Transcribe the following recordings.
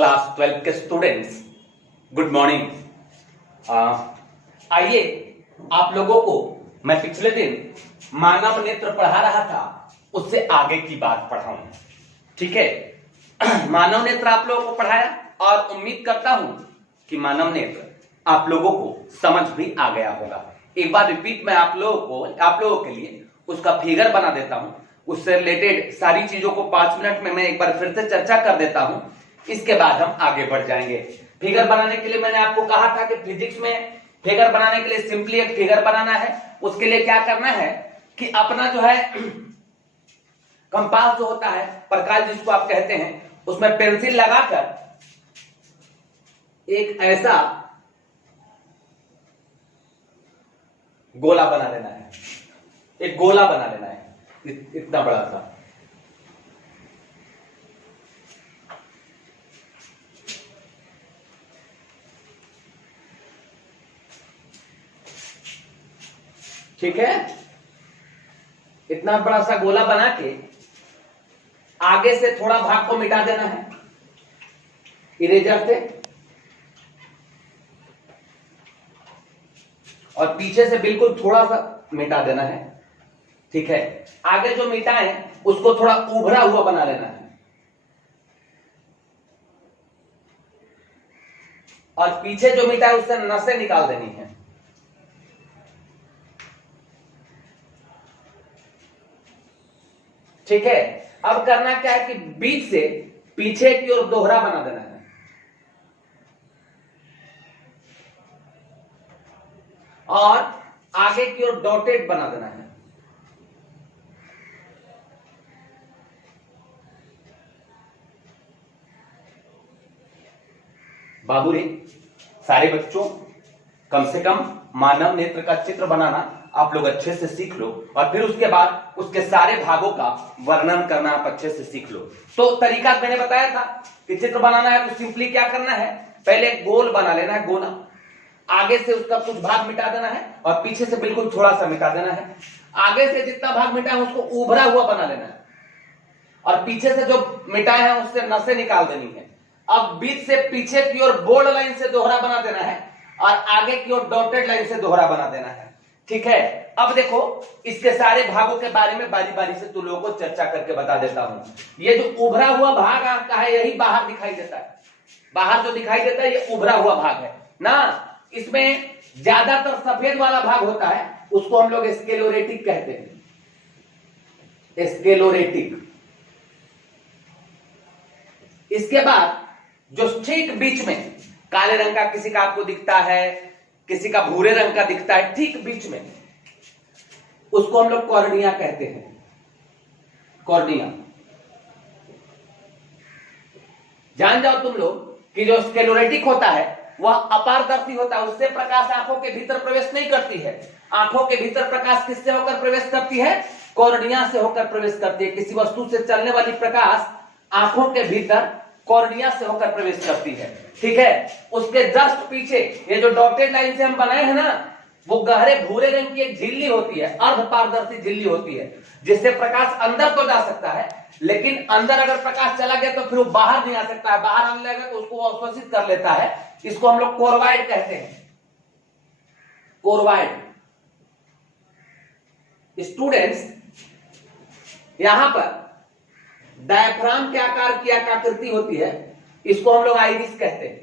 Class 12 के students, good morning. आइए आप लोगों को मैं पिछले दिन मानव नेत्र पढ़ा रहा था, उससे आगे की बात पढ़ाऊं। ठीक है, मानव नेत्र आप लोगों को पढ़ाया और उम्मीद करता हूं कि मानव नेत्र आप लोगों को समझ भी आ गया होगा। एक बार रिपीट मैं आप लोगों के लिए उसका फिगर बना देता हूं, उससे रिलेटेड सारी चीजों को 5 मिनट में मैं एक बार फिर से चर्चा कर देता हूं। इसके बाद हम आगे बढ़ जाएंगे। फिगर बनाने के लिए मैंने आपको कहा था कि फिजिक्स में फिगर बनाने के लिए सिंपली एक फिगर बनाना है। उसके लिए क्या करना है कि अपना जो है कंपास जो होता है, प्रकाश जिसको आप कहते हैं, उसमें पेंसिल लगाकर एक ऐसा गोला बना लेना है। एक गोला बना लेना है इतना बड़ा सा। ठीक है, इतना बड़ा सा गोला बना के आगे से थोड़ा भाग को मिटा देना है इरेजर से, और पीछे से बिल्कुल थोड़ा सा मिटा देना है। ठीक है, आगे जो मिटा है उसको थोड़ा उभरा हुआ बना लेना है, और पीछे जो मिटा है उससे नसें निकाल देनी है। ठीक है, अब करना क्या है कि बीच से पीछे की ओर दोहरा बना देना है, और आगे की ओर डॉटेड बना देना है। बाबू रे, सारे बच्चों कम से कम मानव नेत्र का चित्र बनाना आप लोग अच्छे से सीख लो, और फिर उसके बाद उसके सारे भागों का वर्णन करना आप अच्छे से सीख लो। तो तरीका मैंने बताया था कि चित्र बनाना है तो सिंपली क्या करना है, पहले गोल बना लेना है, गोला। आगे से उसका कुछ भाग मिटा देना है और पीछे से बिल्कुल थोड़ा सा मिटा देना है। आगे से जितना भाग मिटा है उसको उभरा हुआ बना लेना है, और पीछे से जो मिटाया है उससे नसें निकाल देनी है। अब बीच से पीछे की ओर बोल्ड लाइन से दोहरा बना देना है, और आगे की ओर डॉटेड लाइन से दोहरा बना देना है। ठीक है, अब देखो इसके सारे भागों के बारे में बारी बारी से तुम लोगों को चर्चा करके बता देता हूं। ये जो उभरा हुआ भाग आपका है यही बाहर दिखाई देता है। बाहर जो दिखाई देता है ये उभरा हुआ भाग है ना। इसमें ज्यादातर सफेद वाला भाग होता है, उसको हम लोग स्क्लेरोटिक कहते हैं, स्क्लेरोटिक। इसके बाद जो ठीक बीच में काले रंग का किसी का आपको दिखता है, किसी का भूरे रंग का दिखता है, ठीक बीच में, उसको हम लोग कॉर्निया कहते हैं, कॉर्निया। जान जाओ तुम लोग कि जो स्क्लेरोटिक होता है वह अपारदर्शी होता है, उससे प्रकाश आंखों के भीतर प्रवेश नहीं करती है। आंखों के भीतर प्रकाश किससे होकर प्रवेश करती है? कॉर्निया से होकर प्रवेश करती है। किसी वस्तु से चलने वाली प्रकाश आंखों के भीतर कॉर्निया से होकर प्रवेश करती है। ठीक है, उसके जस्ट पीछे ये जो डॉटेड लाइन से हम बनाए हैं ना, वो गहरे भूरे रंग की एक झिल्ली होती है, अर्ध पारदर्शी झिल्ली होती है, जिससे प्रकाश अंदर तो जा सकता है, लेकिन अंदर अगर प्रकाश चला गया तो फिर वो बाहर नहीं आ सकता है। बाहर आने लगा तो उसको अवशोषित कर लेता है। इसको हम लोग कोरवाइड कहते हैं, कोरवाइड। स्टूडेंट्स, यहां पर डायफ्राम के आकार की आकृति होती है, इसको हम लोग आइरिस कहते हैं,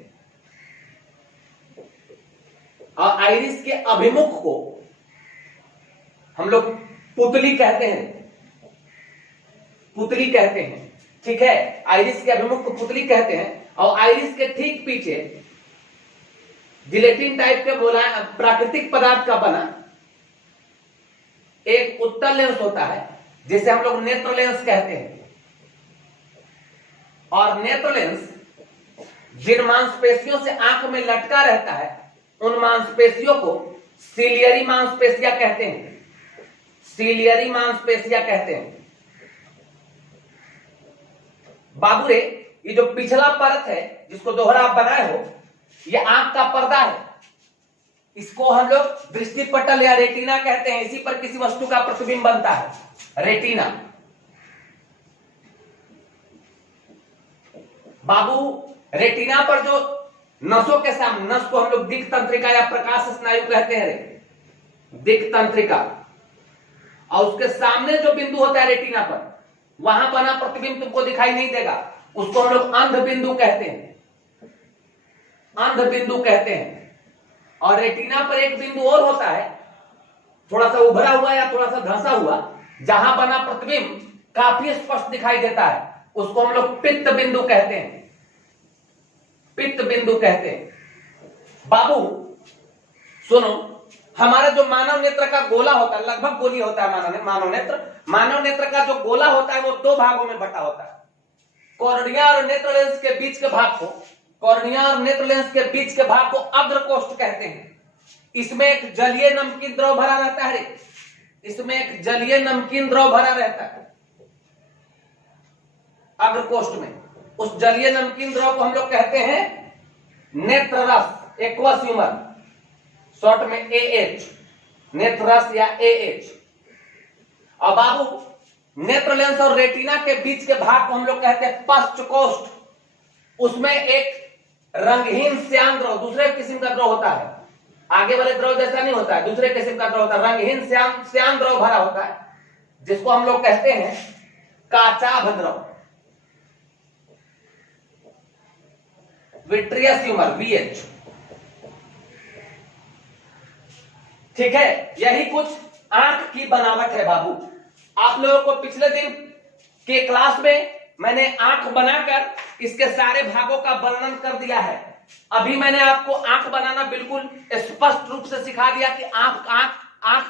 और आइरिस के अभिमुख को हम लोग पुतली कहते हैं, पुतली कहते हैं। ठीक है, आइरिस के अभिमुख को पुतली कहते हैं, और आइरिस के ठीक पीछे जिलेटिन टाइप के प्राकृतिक पदार्थ का बना एक उत्तल लेंस होता है, जिसे हम लोग नेत्र लेंस कहते हैं। और नेत्र लेंस जिन मांसपेशियों से आंख में लटका रहता है उन मांसपेशियों को सीलियरी मांसपेशियां कहते हैं, सीलियरी मांसपेशियां कहते हैं। बाबू रे, ये जो पिछला परत है जिसको दोहरा आप बनाए हो, ये आंख का पर्दा है। इसको हम लोग दृष्टि पटल या रेटिना कहते हैं। इसी पर किसी वस्तु का प्रतिबिंब बनता है, रेटिना। बाबू रेटिना पर जो नसों के सामने, नस को हम लोग दिक् तंत्रिका या प्रकाश स्नायु कहते हैं, दिक् तंत्रिका, और उसके सामने जो बिंदु होता है रेटिना पर, वहां बना प्रतिबिंब तुमको दिखाई नहीं देगा, उसको हम लोग अंध बिंदु कहते हैं, अंध बिंदु कहते हैं। और रेटिना पर एक बिंदु और होता है, थोड़ा सा उभरा हुआ या थोड़ा सा धंसा हुआ, जहां बना प्रतिबिंब काफी स्पष्ट दिखाई देता है, उसको हम लोग पित्त बिंदु कहते हैं, पित्त बिंदु कहते हैं। बाबू सुनो, हमारा जो मानव नेत्र का गोला होता है, लगभग गोली होता है मानव नेत्र का जो गोला होता है वो दो भागों में बटा होता है। कॉर्निया और नेत्र लेंस के बीच के भाग को, कॉर्निया और नेत्र लेंस के बीच के भाग को अग्रकोष्ठ कहते हैं। इसमें एक जलीय नमकीन द्रव भरा रहता है, इसमें एक जलीय नमकीन द्रव भरा रहता है अग्रकोष्ठ में। उस जलीय नमकीन द्रव को हम लोग कहते हैं नेत्र रस, एक्वस ह्यूमर, शॉर्ट में AH, नेत्र रस या AH। और बाबू नेत्र लेंस और रेटिना के बीच के भाग को हम लोग कहते हैं पश्चकोष्ठ। उसमें एक रंगहीन श्याम द्रव, दूसरे किस्म का द्रव होता है, आगे वाले द्रव जैसा नहीं होता है, दूसरे किस्म का द्रव होता है, रंगहीन श्याम द्रव भरा होता है, जिसको हम लोग कहते हैं काचाभ द्रव, विट्रियस ह्यूमर, VH। ठीक है, यही कुछ आंख की बनावट है बाबू। आप लोगों को पिछले दिन के क्लास में मैंने आंख बनाकर इसके सारे भागों का वर्णन कर दिया है। अभी मैंने आपको आंख बनाना बिल्कुल स्पष्ट रूप से सिखा दिया कि आंख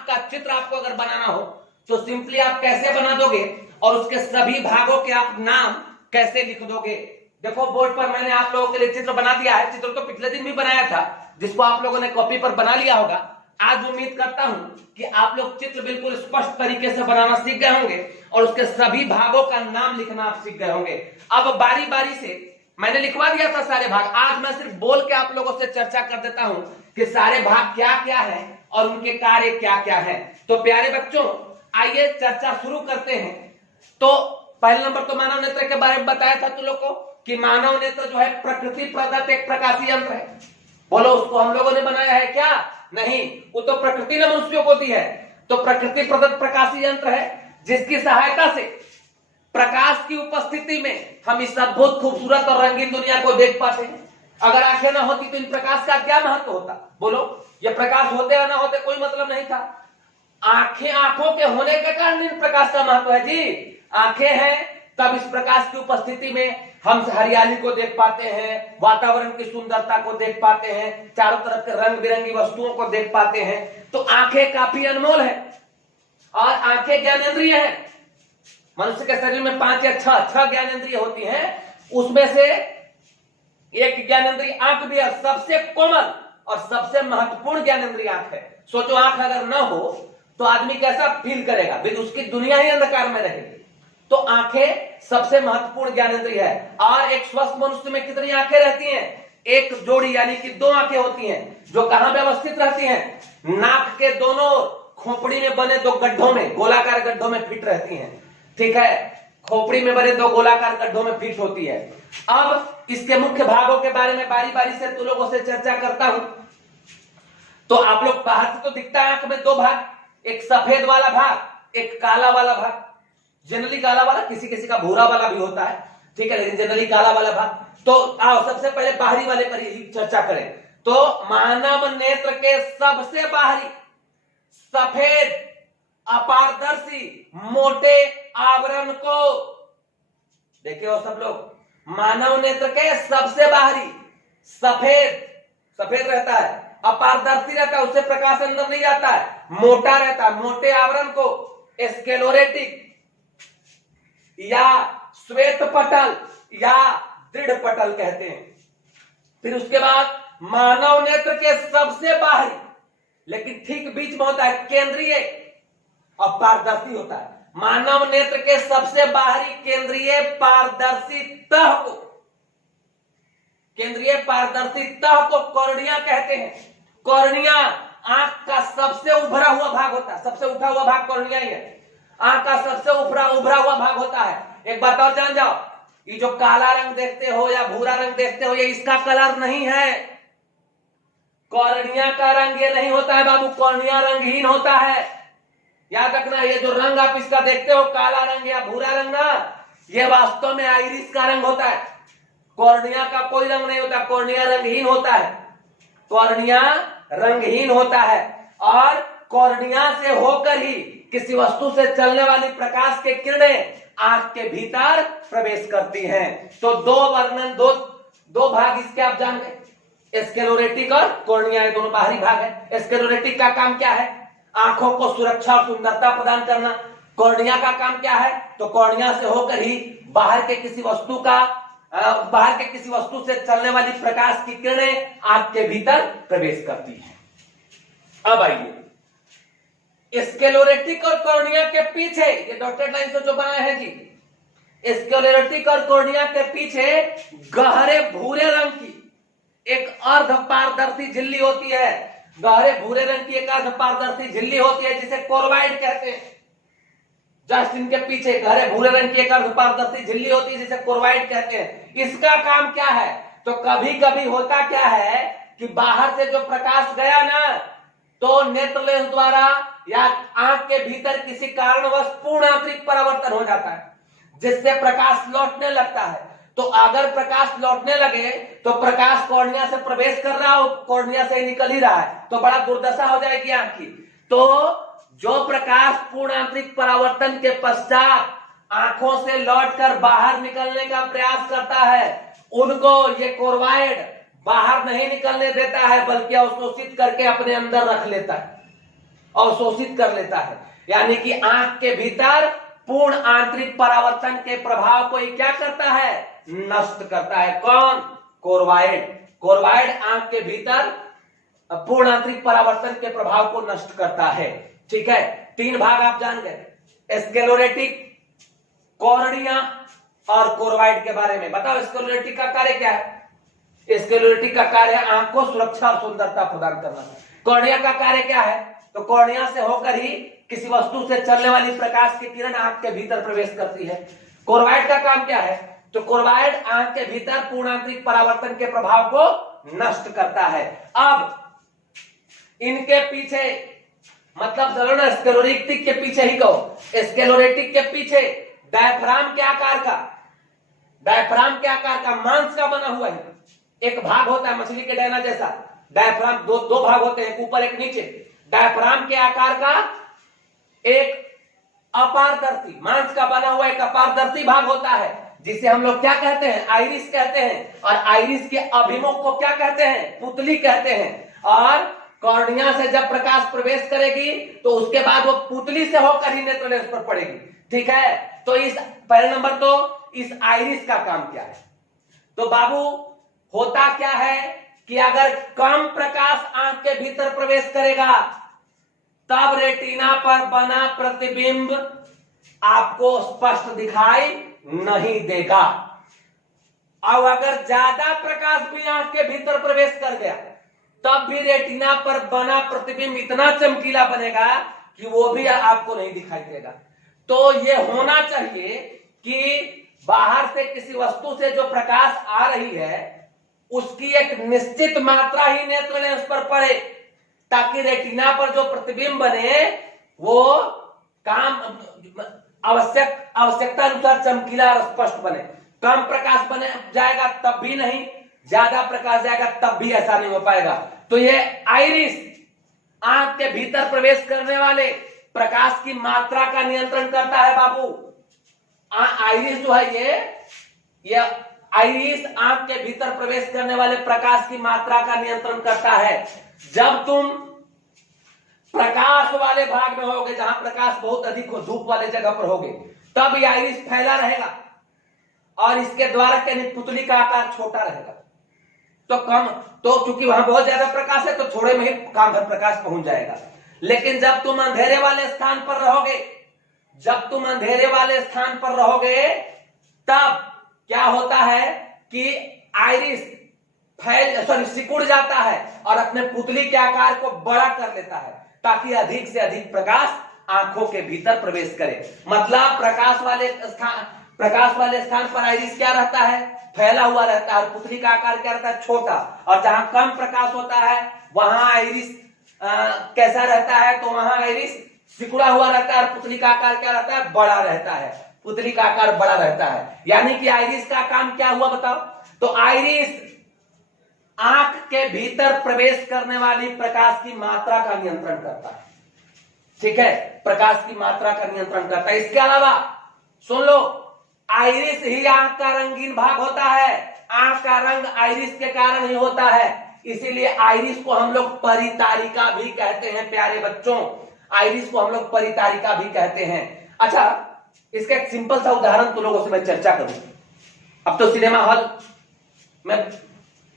का चित्र आपको अगर बनाना हो तो सिंपली आप कैसे बना दोगे और उसके सभी भागों के आप नाम कैसे लिख दोगे। देखो बोर्ड पर मैंने आप लोगों के लिए चित्र बना दिया है। चित्र तो पिछले दिन भी बनाया था, जिसको आप लोगों ने कॉपी पर बना लिया होगा। आज उम्मीद करता हूं कि आप लोग चित्र बिल्कुल स्पष्ट तरीके से बनाना सीख गए होंगे और उसके सभी भागों का नाम लिखना आप सीख गए होंगे। अब बारी बारी से मैंने लिखवा दिया था सारे भाग, आज मैं सिर्फ बोल के आप लोगों से चर्चा कर देता हूं कि सारे भाग क्या क्या है और उनके कार्य क्या क्या है। तो प्यारे बच्चों, आइए चर्चा शुरू करते हैं। तो पहले नंबर तो मानव नेत्र के बारे में बताया था तुम लोग को कि मानव नेत्र जो है प्रकृति प्रदत्त एक प्रकाशीय यंत्र है। बोलो, उसको हम लोगों ने बनाया है क्या? नहीं, वो तो प्रकृति ने मनुष्यों को दी है। तो प्रकृति प्रदत्त प्रकाशीय यंत्र है जिसकी सहायता से प्रकाश की उपस्थिति में हम इस अद्भुत खूबसूरत और रंगीन दुनिया को देख पाते हैं। अगर आंखें ना होती तो इन प्रकाश का क्या महत्व होता? बोलो, ये प्रकाश होते या ना होते कोई मतलब नहीं था। आंखें, आंखों के होने के कारण इन प्रकाश का महत्व है जी। आंखें हैं तब इस प्रकाश की उपस्थिति में हम हरियाली को देख पाते हैं, वातावरण की सुंदरता को देख पाते हैं, चारों तरफ के रंग बिरंगी वस्तुओं को देख पाते हैं। तो आंखें काफी अनमोल है और आंखें ज्ञानेंद्रिय है। मनुष्य के शरीर में 5 या 6 ज्ञानेंद्रिय होती हैं, उसमें से एक ज्ञानेंद्रिय आंख भी है। सबसे कोमल और सबसे महत्वपूर्ण ज्ञानेंद्रिय आंख है। सोचो, आंख अगर न हो तो आदमी कैसा फील करेगा? उसकी दुनिया ही अंधकार में रहेगी। तो आंखें सबसे महत्वपूर्ण ज्ञानेंद्रिय है। और एक स्वस्थ मनुष्य में कितनी आंखें रहती हैं? एक जोड़ी, यानी कि 2 आंखें होती हैं, जो कहां व्यवस्थित रहती हैं? नाक के दोनों खोपड़ी में बने 2 गड्ढों में, गोलाकार गड्ढों में फिट रहती हैं। ठीक है, खोपड़ी में बने 2 गोलाकार गड्ढों में फिट होती है। अब इसके मुख्य भागों के बारे में बारी बारी से तुम लोगों से चर्चा करता हूं। तो आप लोग बाहर से तो दिखता है आंख में 2 भाग, एक सफेद वाला भाग, एक काला वाला भाग। जनरली काला वाला, किसी किसी का भूरा वाला भी होता है, ठीक है, लेकिन जनरली काला वाला भाग। तो आओ सबसे पहले बाहरी वाले पर ही चर्चा करें। तो मानव नेत्र के सबसे बाहरी सफेद अपारदर्शी मोटे आवरण को देखिए वो सब लोग। मानव नेत्र के सबसे बाहरी सफेद रहता है, अपारदर्शी रहता है, उससे प्रकाश अंदर नहीं जाता है, मोटा रहता है। मोटे आवरण को स्क्लेरोटिक या श्वेत पटल या दृढ़ पटल कहते हैं। फिर उसके बाद मानव नेत्र के सबसे बाहरी, लेकिन ठीक बीच में होता है, केंद्रीय और पारदर्शी होता है। मानव नेत्र के सबसे बाहरी केंद्रीय पारदर्शी तह को, केंद्रीय पारदर्शी तह को कॉर्निया कहते हैं। कॉर्निया आंख का सबसे उभरा हुआ भाग होता है, सबसे उठा हुआ भाग कॉर्निया ही है। आंख का सबसे उभरा हुआ भाग होता है। एक बात और जान जाओ, ये जो काला रंग देखते हो या भूरा रंग देखते हो, ये इसका कलर नहीं है। कॉर्निया का रंग ये नहीं होता है बाबू, कॉर्निया रंगहीन होता है। याद रखना, ये जो रंग आप इसका देखते हो, काला रंग या भूरा रंग ना, ये वास्तव में आइरिस का रंग होता है। कॉर्निया का कोई रंग नहीं होता, कॉर्निया रंगहीन होता है। कॉर्निया रंगहीन होता है और कॉर्निया से होकर ही किसी वस्तु से चलने वाली प्रकाश के किरणें आंख के भीतर प्रवेश करती हैं। तो दो भाग इसके आप जान गए, स्क्लेरोटिक और कॉर्निया, ये दोनों बाहरी भाग है। स्क्लेरोटिक का काम क्या है? आंखों को सुरक्षा और सुंदरता प्रदान करना। कॉर्निया का काम क्या है? तो कॉर्निया से होकर ही बाहर के किसी वस्तु से चलने वाली प्रकाश की किरणें आंख के भीतर प्रवेश करती हैं। अब आइए, स्क्लेरोटिक और कॉर्निया के पीछे, ये डॉटेड लाइन से जो बनाए हैं जी, स्क्लेरोटिक और कॉर्निया के पीछे गहरे भूरे रंग की एक अर्ध पारदर्शी झिल्ली होती है। गहरे भूरे रंग की एक अर्ध पारदर्शी झिल्ली होती है जिसे कोर्वाइड कहते हैं। जस्ट इनके पीछे गहरे भूरे रंग की एक अर्ध पारदर्शी झिल्ली होती है जिसे कोर्वाइड कहते हैं। इसका काम क्या है? तो कभी कभी होता क्या है कि बाहर से जो प्रकाश गया ना, तो नेत्र लेंस द्वारा या आंख के भीतर किसी कारणवश पूर्ण आंतरिक परावर्तन हो जाता है, जिससे प्रकाश लौटने लगता है। तो अगर प्रकाश लौटने लगे तो प्रकाश कॉर्निया से प्रवेश कर रहा हो, कॉर्निया से निकल ही रहा है, तो बड़ा दुर्दशा हो जाएगी आंख की। तो जो प्रकाश पूर्ण आंतरिक परावर्तन के पश्चात आंखों से लौटकर बाहर निकलने का प्रयास करता है, उनको ये कोर्वाइड बाहर नहीं निकलने देता है, बल्कि अवशोषित करके अपने अंदर रख लेता है, अवशोषित कर लेता है। यानी कि आंख के भीतर पूर्ण आंतरिक परावर्तन के प्रभाव को ये क्या करता है? नष्ट करता है। कौन? कोर्वाइड। कोर्वाइड आंख के भीतर पूर्ण आंतरिक परावर्तन के प्रभाव को नष्ट करता है। ठीक है, तीन भाग आप जान गए, स्क्लेरोटिक, कॉर्निया और कोर्वाइड के बारे में। बताओ स्क्लेरोटिक का कार्य क्या है? स्क्लेरोटिक का कार्य है आंख को सुरक्षा और सुंदरता प्रदान करना। कॉर्निया का कार्य क्या है? तो कॉर्निया से होकर ही किसी वस्तु से चलने वाली प्रकाश की किरण आंख के भीतर प्रवेश करती है। कोर्वाइड का काम क्या है? तो कोर्वाइड आंख के भीतर पूर्ण आंतरिक परावर्तन के प्रभाव को नष्ट करता है। अब इनके पीछे, मतलब चलो ना, स्क्लेरोटिक के पीछे ही कहो, स्क्लेरोटिक के पीछे डायफ्राम के आकार का मांस का बना हुआ है एक भाग होता है, मछली के डैना जैसा। डायफ्राम दो भाग होते हैं, एक ऊपर एक नीचे। डायफ्राम के आकार का एक अपारदर्शी मांस का बना हुआ एक अपारदर्शी भाग होता है, जिसे हम लोग क्या कहते हैं? आइरिस कहते हैं। और आइरिस के अभिमुख को क्या कहते हैं? पुतली कहते हैं। और कॉर्निया से जब प्रकाश प्रवेश करेगी तो उसके बाद वो पुतली से होकर ही नेत्र लेंस पर पड़ेगी। ठीक है, तो इस पहले नंबर तो इस आइरिस का काम क्या है? तो बाबू होता क्या है कि अगर कम प्रकाश आंख के भीतर प्रवेश करेगा तब रेटिना पर बना प्रतिबिंब आपको स्पष्ट दिखाई नहीं देगा। अब अगर ज्यादा प्रकाश भी आंख के भीतर प्रवेश कर गया तब भी रेटिना पर बना प्रतिबिंब इतना चमकीला बनेगा कि वो भी आपको नहीं दिखाई देगा। तो ये होना चाहिए कि बाहर से किसी वस्तु से जो प्रकाश आ रही है उसकी एक निश्चित मात्रा ही नेत्र लेंस पर पड़े, ताकि रेटिना पर जो प्रतिबिंब बने वो काम आवश्यकता अनुसार चमकीला और स्पष्ट बने। कम प्रकाश बने जाएगा तब भी नहीं, ज्यादा प्रकाश जाएगा तब भी ऐसा नहीं हो पाएगा। तो ये आइरिस आंख के भीतर प्रवेश करने वाले प्रकाश की मात्रा का नियंत्रण करता है बाबू। आइरिस जो है ये आइरिस आंख के भीतर प्रवेश करने वाले प्रकाश की मात्रा का नियंत्रण करता है। जब तुम प्रकाश वाले भाग में होगे, जहां प्रकाश बहुत अधिक हो, धूप वाले जगह पर होगे, तब ये आइरिस फैला रहेगा और इसके द्वारा पुतली का आकार छोटा रहेगा। तो क्योंकि वहां बहुत ज्यादा प्रकाश है तो थोड़े में ही काम भर प्रकाश पहुंच जाएगा। लेकिन जब तुम अंधेरे वाले स्थान पर रहोगे, तब क्या होता है कि आइरिस सिकुड़ जाता है और अपने पुतली के आकार को बड़ा कर लेता है, ताकि अधिक से अधिक प्रकाश आंखों के भीतर प्रवेश करे। मतलब प्रकाश वाले स्थान पर आइरिस क्या रहता है, फैला हुआ रहता है, और पुतली का आकार क्या रहता है, छोटा। और जहां कम प्रकाश होता है वहां आइरिस कैसा रहता है, तो वहां आइरिस सिकुड़ा हुआ रहता है, और पुतली का आकार क्या रहता है, बड़ा रहता है, पुतली का आकार बड़ा रहता है। यानी कि आइरिस का काम क्या हुआ बताओ, तो आइरिस आंख के भीतर प्रवेश करने वाली प्रकाश की मात्रा का नियंत्रण करता है। ठीक है, प्रकाश की मात्रा का नियंत्रण करता है। इसके अलावा सुन लो, आइरिस ही आंख का रंगीन भाग होता है, आंख का रंग आइरिस के कारण ही होता है, इसीलिए आइरिस को हम लोग परितारिका भी कहते हैं। प्यारे बच्चों, आइरिस को हम लोग परितारिका भी कहते हैं। अच्छा, इसका एक सिंपल सा उदाहरण तुम लोगों से मैं चर्चा करूं। अब तो सिनेमा हॉल में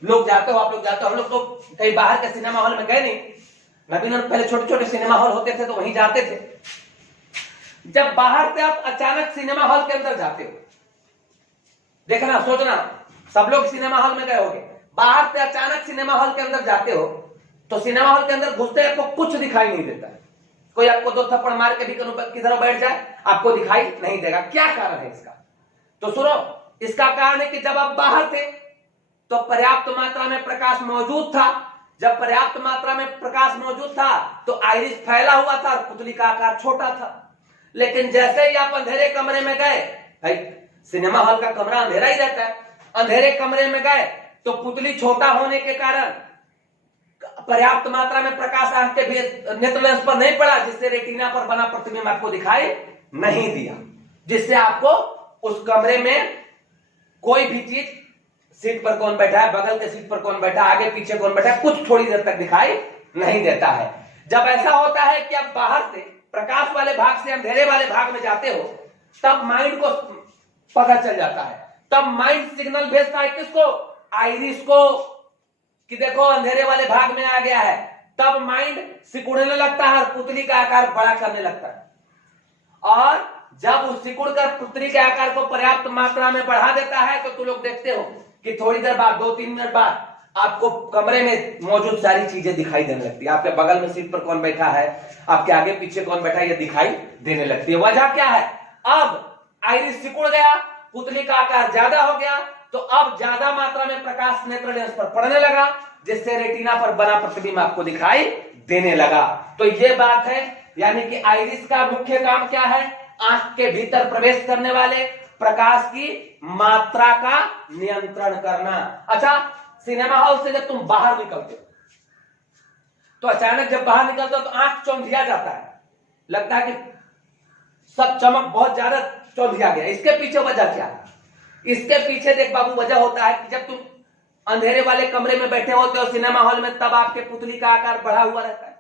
लोग जाते हो, आप लोग जाते हो, हम लोग तो कहीं बाहर के सिनेमा हॉल में गए नहीं, नवीन पहले छोटे छोटे सिनेमा हॉल होते थे तो वहीं जाते थे। जब बाहर से आप अचानक सिनेमा हॉल के अंदर जाते हो, देखना सोचना, सब लोग सिनेमा हॉल में गए होंगे, बाहर से अचानक सिनेमा हॉल के अंदर जाते हो तो सिनेमा हॉल के अंदर घुसते आपको कुछ दिखाई नहीं देता है। कोई आपको दो थप्पड़ मार के भी किधर बैठ जाए आपको दिखाई नहीं देगा। क्या कारण है इसका, तो सुनो, इसका कारण है कि जब आप बाहर थे तो पर्याप्त मात्रा में प्रकाश मौजूद था। जब पर्याप्त मात्रा में प्रकाश मौजूद था तो आइरिस फैला हुआ था और पुतली का आकार छोटा था। लेकिन जैसे ही आप अंधेरे कमरे में गए, भाई सिनेमा हॉल का कमरा अंधेरा ही रहता है, अंधेरे कमरे में गए तो पुतली छोटा होने के कारण पर्याप्त मात्रा में प्रकाश आंख के नेत्र लेंस पर नहीं पड़ा, जिससे रेटिना पर बना प्रतिबिंब आपको दिखाई नहीं दिया, जिससे आपको उस कमरे में कोई भी चीज, सीट पर कौन बैठा है, बगल के सीट पर कौन बैठा है, आगे पीछे कौन बैठा है, कुछ थोड़ी देर तक दिखाई नहीं देता है। जब ऐसा होता है कि आप बाहर से प्रकाश वाले भाग से अंधेरे वाले भाग में जाते हो, तब माइंड को पता चल जाता है, तब माइंड सिग्नल भेजता है किसको, आइरिस को, कि देखो अंधेरे वाले भाग में आ गया है। तब माइंड सिकुड़ने लगता है और पुतली का आकार बड़ा करने लगता है। और जब उस सिकुड़ कर पुतली के आकार को पर्याप्त मात्रा में बढ़ा देता है तो तुम लोग देखते हो कि थोड़ी देर बाद, 2-3 मिनट बाद आपको कमरे में मौजूद सारी चीजें दिखाई देने लगती है। आपके बगल में सीट पर कौन बैठा है, आपके आगे पीछे कौन बैठा है, ये दिखाई देने लगती है। वजह क्या है, अब आइरिस सिकुड़ गया, पुतली का आकार ज्यादा हो गया, तो अब ज्यादा मात्रा में प्रकाश नेत्र लेंस पर पड़ने लगा, जिससे रेटिना पर बना प्रतिबिंब आपको दिखाई देने लगा। तो ये बात है, यानी कि आइरिस का मुख्य काम क्या है, आंख के भीतर प्रवेश करने वाले प्रकाश की मात्रा का नियंत्रण करना। अच्छा, सिनेमा हॉल से जब तुम बाहर निकलते हो तो अचानक जब बाहर निकलते हो तो आंख चौंधिया जाता है, लगता है कि सब चमक बहुत ज्यादा चौंधिया गया। इसके पीछे वजह क्या है, इसके पीछे देख बाबू, वजह होता है कि जब तुम अंधेरे वाले कमरे में बैठे होते हो सिनेमा हॉल में, तब आपके पुतली का आकार बढ़ा हुआ रहता है,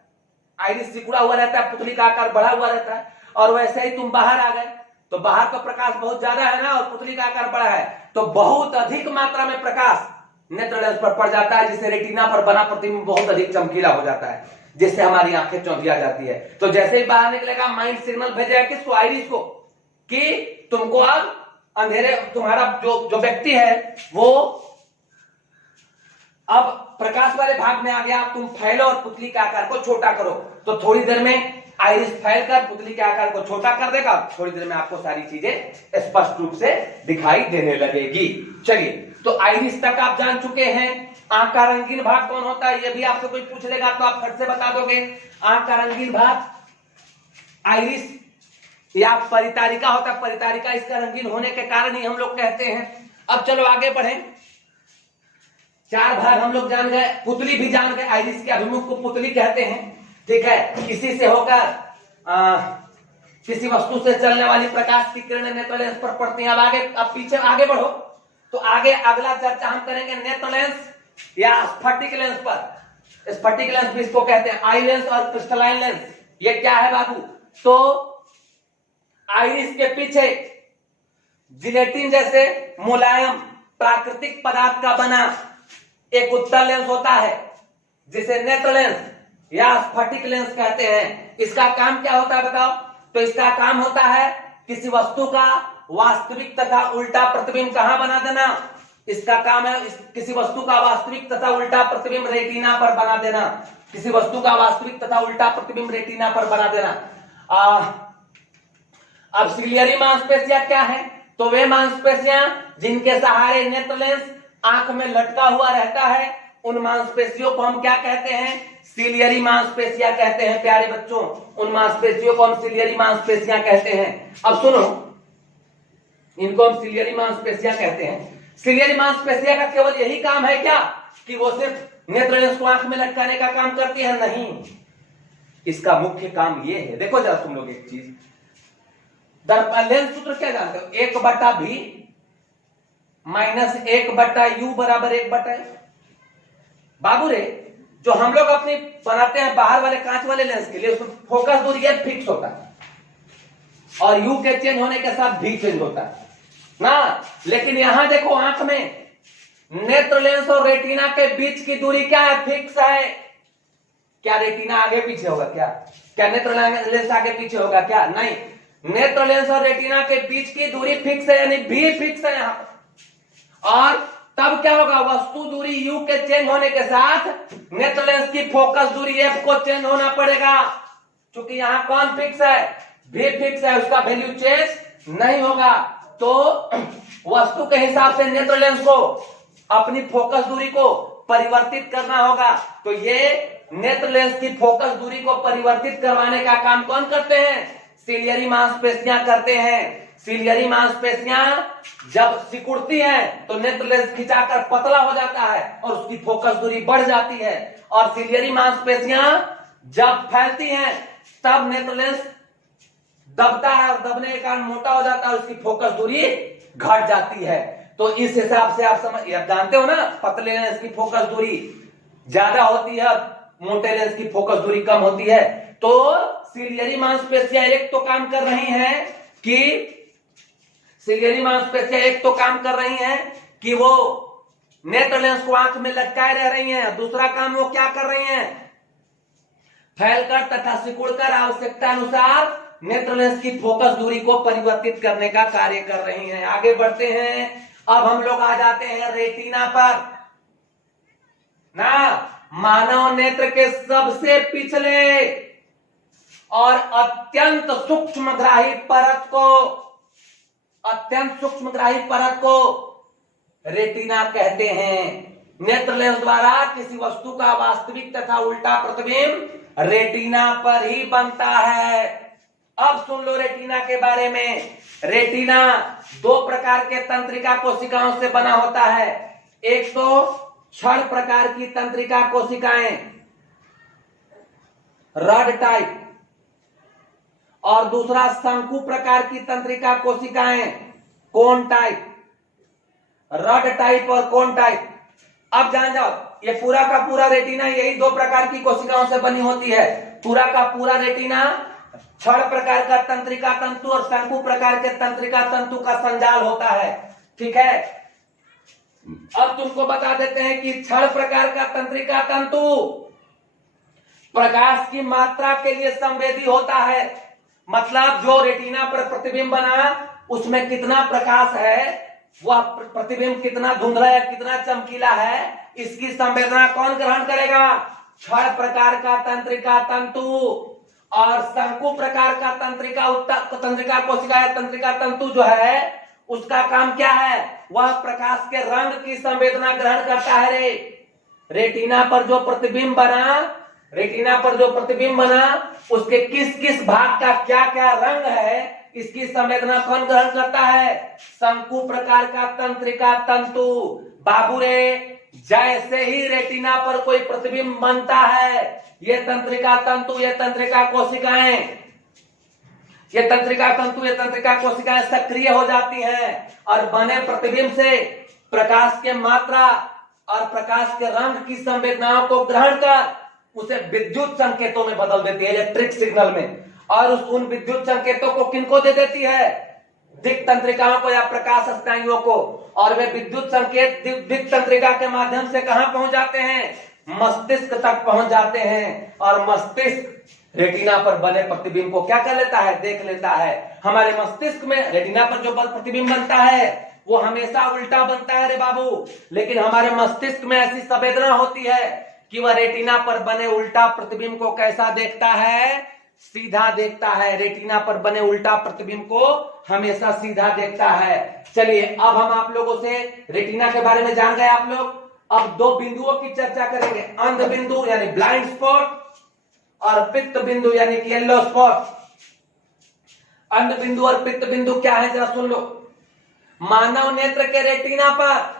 आइरिस सिकुड़ा हुआ रहता है, पुतली का आकार बढ़ा हुआ रहता है। और वैसे ही तुम बाहर आ गए तो बाहर का प्रकाश बहुत ज्यादा है ना, और पुतली का आकार बड़ा है, तो बहुत अधिक मात्रा में प्रकाश नेत्र लेंस पर पड़ जाता है, जिससे रेटिना पर बना प्रतिबिंब बहुत अधिक चमकीला हो जाता है, जिससे हमारी आंखें चौंधिया जाती है। तो जैसे ही बाहर निकलेगा, माइंड सिग्नल भेजेगा किसको, आइरिस को, कि तुमको अब अंधेरे, तुम्हारा जो व्यक्ति है वो अब प्रकाश वाले भाग में आ गया, तुम फैलो और पुतली के आकार को छोटा करो। तो थोड़ी देर में आइरिस फैलकर पुतली के आकार को छोटा कर देगा, थोड़ी देर में आपको सारी चीजें स्पष्ट रूप से दिखाई देने लगेगी। चलिए, तो आइरिस तक आप जान चुके हैं। आंख का रंगीन भाग कौन होता है, ये भी आपसे कोई पूछ लेगा तो आप फट से बता दोगे। आंख का रंगीन भाग आइरिस या परितारिका होता है, परितारिका इसका रंगीन होने के कारण ही हम लोग कहते हैं। अब चलो आगे बढ़े, 4 भाग हम लोग जान गए, पुतली भी जान गए, आइरिस के अभिमुख को पुतली कहते हैं। ठीक है, इसी से होकर किसी वस्तु से चलने वाली प्रकाश की किरणें नेत्र लेंस पर पड़ती हैं। अब आगे, अब पीछे आगे बढ़ो तो आगे अगला चर्चा हम करेंगे नेत्र लेंस या स्फटिक लेंस पर। स्फटिक लेंस भी इसको कहते हैं, आई लेंस और क्रिस्टलाइन लेंस। ये क्या है बाबू, तो आइरिस के पीछे जिलेटिन जैसे मुलायम प्राकृतिक पदार्थ का बना एक उत्तल लेंस होता है, जिसे नेत्र लेंस या स्फटिक लेंस कहते हैं। इसका काम क्या होता है बताओ, तो इसका काम होता है किसी वस्तु का वास्तविक तथा उल्टा प्रतिबिंब कहां बना देना। इसका काम है किसी वस्तु का वास्तविक तथा उल्टा प्रतिबिंब रेटिना पर बना देना, किसी वस्तु का वास्तविक तथा उल्टा प्रतिबिंब रेटिना पर बना देना। अब सिलियरी मांसपेशियां क्या है, तो वे मांसपेशियां जिनके सहारे नेत्र लेंस आंख में लटका हुआ रहता है, उन मांसपेशियों को हम क्या कहते हैं? सिलियरी मांसपेशियां कहते हैं। प्यारे बच्चों, उन मांसपेशियों को हम सिलियरी मांसपेशियां कहते हैं। अब सुनो, इनको हम सिलियरी मांसपेशियां कहते हैं। सिलियरी मांसपेशियां का केवल यही काम है क्या कि वो सिर्फ नेत्र लेंस को आंख में लटकाने का काम करती है? नहीं, इसका मुख्य काम ये है। देखो जरा तुम लोग एक चीज, लेंस सूत्र क्या जानते हो? 1/v - 1/u बराबर 1/। बाबू रे, जो हम लोग अपनी बनाते हैं बाहर वाले कांच वाले लेंस के लिए, उसमें फोकस दूरी ये फिक्स होता है और u के चेंज होने के साथ भी चेंज होता है ना। लेकिन यहां देखो, आंख में नेत्र लेंस और रेटिना के बीच की दूरी क्या है? फिक्स है। क्या रेटिना आगे पीछे होगा? क्या नेत्र लेंस आगे पीछे होगा? क्या नहीं, नेत्र लेंस और रेटिना के बीच की दूरी फिक्स है, यानी भी फिक्स है यहां पर। और तब क्या होगा? वस्तु दूरी u के चेंज होने के साथ नेत्र लेंस की फोकस दूरी f को चेंज होना पड़ेगा। क्योंकि यहां कौन फिक्स है? भी फिक्स है, उसका वैल्यू चेंज नहीं होगा। तो वस्तु के हिसाब से नेत्र लेंस को अपनी फोकस दूरी को परिवर्तित करना होगा। तो ये नेत्र लेंस की फोकस दूरी को परिवर्तित करवाने का काम कौन करते हैं? सिलियरी मांसपेशियां करते हैं। सिलियरी मांसपेशियां जब सिकुड़ती हैं तो नेत्र लेंस खिंचाकर पतला हो जाता है और उसकी फोकस दूरी बढ़ जाती है। और सिलियरी मांसपेशियां जब फैलती हैं तब नेत्र लेंस दबता है और दबने के कारण मोटा हो जाता है, उसकी फोकस दूरी घट जाती है। तो इस हिसाब से आप जानते हो ना, पतले लेंस की फोकस दूरी ज्यादा होती है, मोटे लेंस की फोकस दूरी कम होती है। तो सिलियरी मांसपेशियां एक तो काम कर रही हैं कि वो नेत्र लेंस को आंख में लटकाए रह रही हैं। दूसरा काम वो क्या कर रही हैं? फैलकर तथा सिकुड़कर आवश्यकता अनुसार नेत्र लेंस की फोकस दूरी को परिवर्तित करने का कार्य कर रही हैं। आगे बढ़ते हैं, अब हम लोग आ जाते हैं रेटिना पर ना। मानव नेत्र के सबसे पिछले और अत्यंत सूक्ष्मग्राही परत को रेटिना कहते हैं। नेत्र लेंस द्वारा किसी वस्तु का वास्तविक तथा उल्टा प्रतिबिंब रेटिना पर ही बनता है। अब सुन लो रेटिना के बारे में। रेटिना 2 प्रकार के तंत्रिका कोशिकाओं से बना होता है। एक तो क्षण प्रकार की तंत्रिका कोशिकाएं, रड टाइप, और दूसरा शंकु प्रकार की तंत्रिका कोशिकाएं, कोन टाइप। रड टाइप और कोन टाइप। अब जान जाओ, ये पूरा का पूरा रेटिना यही 2 प्रकार की कोशिकाओं से बनी होती है। पूरा का पूरा रेटिना क्षण प्रकार का तंत्रिका तंतु और शंकु प्रकार के तंत्रिका तंतु का संजाल होता है। ठीक है, अब तुमको बता देते हैं कि क्षण प्रकार का तंत्रिका तंतु प्रकाश की मात्रा के लिए संवेदी होता है। मतलब जो रेटिना पर प्रतिबिंब बना उसमें कितना प्रकाश है, वह प्रतिबिंब कितना धुंधला है, कितना चमकीला है, इसकी संवेदना कौन ग्रहण करेगा? क्षण प्रकार का तंत्रिका तंतु। और शंकु प्रकार का तंत्रिका कोशिका या तंत्रिका तंतु जो है उसका काम क्या है? वह प्रकाश के रंग की संवेदना ग्रहण करता है। रेटिना पर जो प्रतिबिंब बना उसके किस किस भाग का क्या क्या रंग है, इसकी संवेदना कौन ग्रहण करता है? शंकु प्रकार का तंत्रिका तंतु। बाबू रे, जैसे ही रेटिना पर कोई प्रतिबिंब बनता है, ये तंत्रिका तंतु, ये तंत्रिका कोशिकाएं सक्रिय हो जाती हैं और बने प्रतिबिंब से प्रकाश के मात्रा और प्रकाश के रंग की संवेदनाओं को ग्रहण कर उसे विद्युत संकेतों में बदल देती है, इलेक्ट्रिक सिग्नल में। और उन विद्युत संकेतों को किनको दे देती है? दिक् तंत्रिकाओं को या प्रकाश स्नायुओं को। और वे विद्युत संकेत दिक् तंत्रिका के माध्यम से कहां पहुंच जाते हैं? मस्तिष्क तक पहुंच जाते हैं। और मस्तिष्क रेटिना पर बने प्रतिबिंब को क्या कर लेता है? देख लेता है। हमारे मस्तिष्क में रेटिना पर जो प्रतिबिंब बनता है वो हमेशा उल्टा बनता है रे बाबू, लेकिन हमारे मस्तिष्क में ऐसी संवेदना होती है कि वह रेटिना पर बने उल्टा प्रतिबिंब को कैसा देखता है? सीधा देखता है, रेटिना पर बने उल्टा प्रतिबिंब को हमेशा सीधा देखता है। चलिए अब हम आप लोगों से रेटिना के बारे में जान गए आप लोग। अब दो बिंदुओं की चर्चा करेंगे, अंध बिंदु यानी ब्लाइंड स्पॉट और पित्त बिंदु यानी कि येलो स्पॉट। अंध बिंदु और पित्त बिंदु क्या है जरा सुन लो। मानव नेत्र के रेटिना पर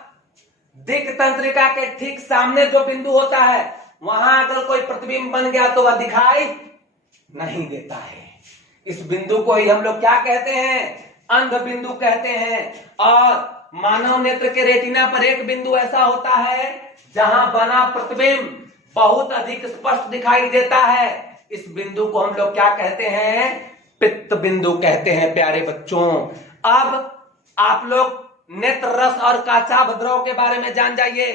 दिक् तंत्रिका के ठीक सामने जो बिंदु होता है वहां अगर कोई प्रतिबिंब बन गया तो वह दिखाई नहीं देता है। इस बिंदु को ही हम लोग क्या कहते हैं, अंध बिंदु कहते हैं। और मानव नेत्र के रेटिना पर एक बिंदु ऐसा होता है जहां बना प्रतिबिंब बहुत अधिक स्पष्ट दिखाई देता है। इस बिंदु को हम लोग क्या कहते हैं, पित्त बिंदु कहते हैं प्यारे बच्चों। अब आप लोग नेत्र रस और काचा भद्रव के बारे में जान जाइए।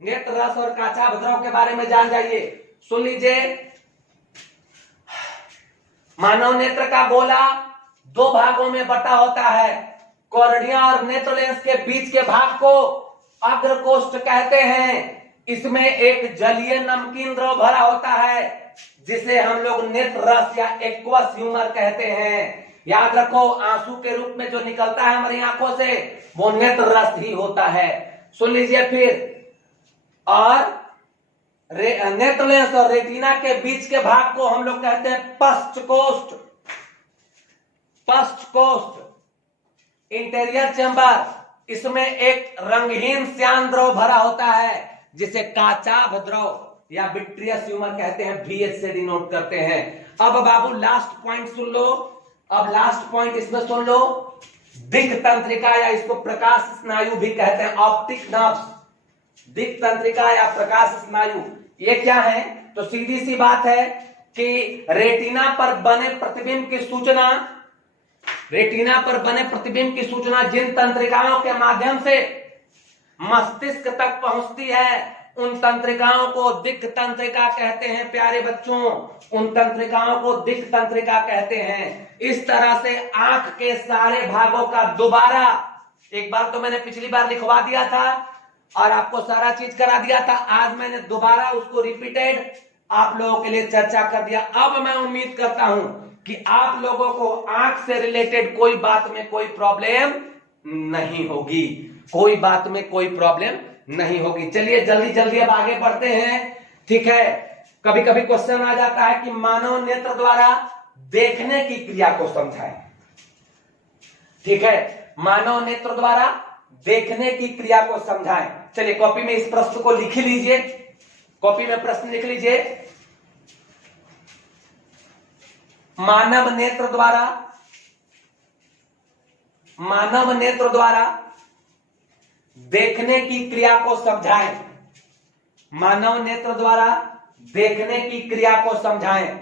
नेत्र रस और काचा भद्रव के बारे में जान जाइए। सुन लीजिए, मानव नेत्र का गोला दो भागों में बटा होता है। कॉर्निया और नेत्र लेंस के बीच के भाग को अग्रकोष्ठ कहते हैं। इसमें एक जलीय नमकीन द्रव भरा होता है जिसे हम लोग नेत्र रस या एक्वस ह्यूमर कहते हैं। याद रखो, आंसू के रूप में जो निकलता है हमारी आंखों से वो नेत्र रस ही होता है। सुन लीजिए फिर, और नेत्र लेंस और रेटिना के बीच के भाग को हम लोग कहते हैं पश्चकोष्ठ। पश्चकोष्ठ इंटीरियर चैम्बर, इसमें एक रंगहीन श्यान द्रव भरा होता है जिसे काचा भद्रव या विट्रियस ह्यूमर कहते हैं, VH से डिनोट करते हैं। अब बाबू लास्ट पॉइंट सुन लो। अब लास्ट पॉइंट इसमें सुन लो, दिक् तंत्रिका या इसको प्रकाश स्नायु भी कहते हैं, ऑप्टिक नर्व्स। दिक् तंत्रिका या प्रकाश स्नायु ये क्या है, तो सीधी सी बात है कि रेटिना पर बने प्रतिबिंब की सूचना, रेटिना पर बने प्रतिबिंब की सूचना जिन तंत्रिकाओं के माध्यम से मस्तिष्क तक पहुंचती है उन तंत्रिकाओं को दिक् तंत्रिका कहते हैं प्यारे बच्चों। उन तंत्रिकाओं को दिक् तंत्रिका कहते हैं। इस तरह से आंख के सारे भागों का दोबारा, एक बार तो मैंने पिछली बार लिखवा दिया था और आपको सारा चीज करा दिया था, आज मैंने दोबारा उसको रिपीटेड आप लोगों के लिए चर्चा कर दिया। अब मैं उम्मीद करता हूं कि आप लोगों को आंख से रिलेटेड कोई बात में कोई प्रॉब्लम नहीं होगी, कोई बात में कोई प्रॉब्लम नहीं होगी। चलिए जल्दी जल्दी अब आगे बढ़ते हैं, ठीक है। कभी कभी क्वेश्चन आ जाता है कि मानव नेत्र द्वारा देखने की क्रिया को समझाएं, ठीक है। मानव नेत्र द्वारा देखने की क्रिया को समझाएं। चलिए कॉपी में इस प्रश्न को लिख लीजिए, कॉपी में प्रश्न लिख लीजिए। मानव नेत्र द्वारा देखने की क्रिया को समझाएं। मानव नेत्र द्वारा देखने की क्रिया को समझाएं।